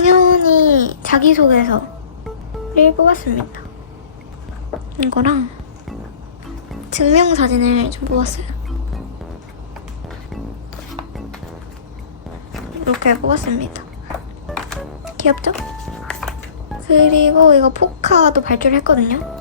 상현이 자기소개서를 뽑았습니다. 이거랑 증명사진을 좀 뽑았어요. 이렇게 뽑았습니다. 귀엽죠? 그리고 이거 포카도 발주를 했거든요.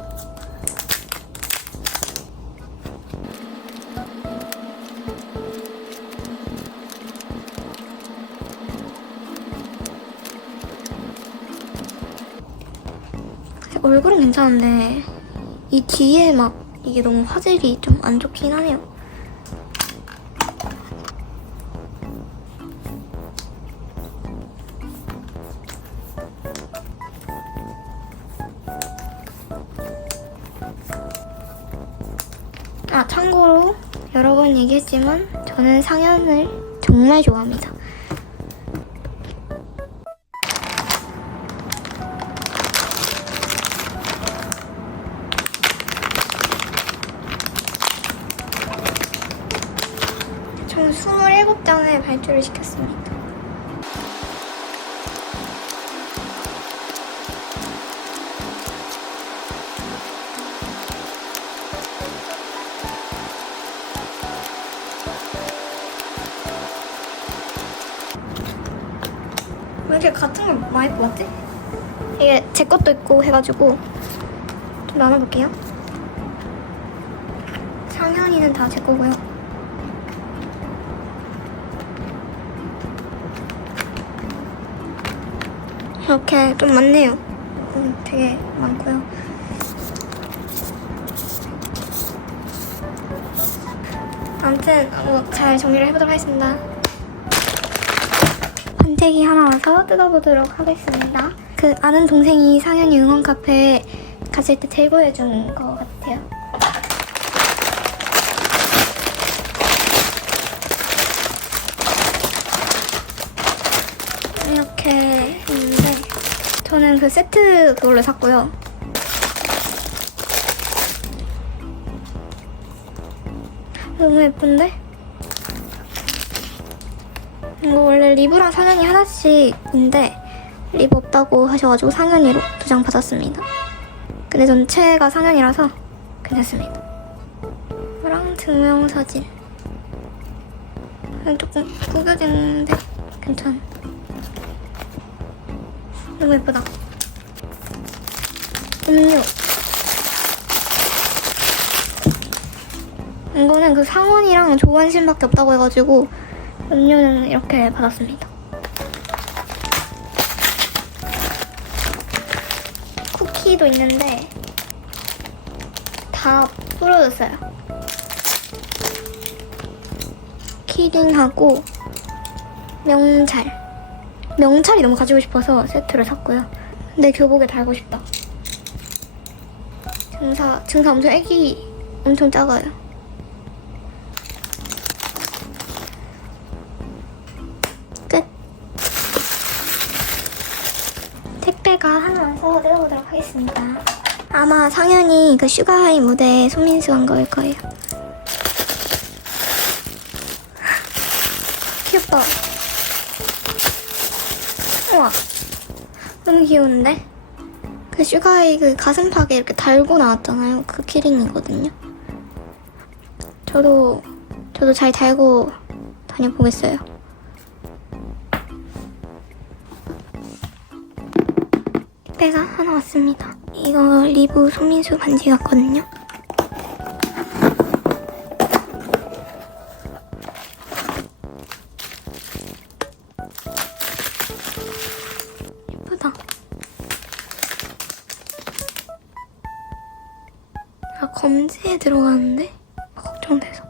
얼굴은 괜찮은데 이 뒤에 막 이게 너무 화질이 좀 안 좋긴 하네요. 아 참고로 여러 번 얘기했지만 저는 상현을 정말 좋아합니다. 총 27장을 발주를 시켰습니다. 왜 이렇게 같은 걸 많이 뽑았지? 이게 제 것도 있고 해가지고 좀 나눠볼게요. 상현이는 다 제 거고요. 이렇게 좀 많네요. 음, 되게 많고요. 아무튼 뭐잘 정리를 해보도록 하겠습니다. 번택이 하나 와서 뜯어보도록 하겠습니다. 그 아는 동생이 상현이 응원 카페 갔을 때 제보해준 것 같아요. 이렇게 있는데 저는 그 세트 그걸로 샀고요. 너무 예쁜데? 이거 원래 리브랑 상현이 하나씩인데 리브 없다고 하셔가지고 상현이로 두 장 받았습니다. 근데 전체가 상현이라서 괜찮습니다. 이거랑 증명사진. 조금 구겨지는데 괜찮아. 너무 예쁘다. 음료. 이거는 그 상원이랑 조원신밖에 없다고 해가지고 음료는 이렇게 받았습니다. 쿠키도 있는데 다 부러졌어요. 키링하고 명찰. 명찰이 너무 가지고 싶어서 세트를 샀고요. 내 교복에 달고 싶다. 증사, 증사 엄청 애기, 엄청 작아요. 끝. 택배가 하나 와서 뜯어보도록 하겠습니다. 아마 상현이 그 슈가하이 무대에 손민수 한 거일 거예요. 귀엽다. 우와. 너무 귀여운데? 그 슈가하이 그 가슴팍에 이렇게 달고 나왔잖아요. 그 키링이거든요. 저도, 저도 잘 달고 다녀보겠어요. 택배가 하나 왔습니다. 이거 리브 손민수 반지 같거든요. 아, 검지에 들어가는데? 걱정돼서.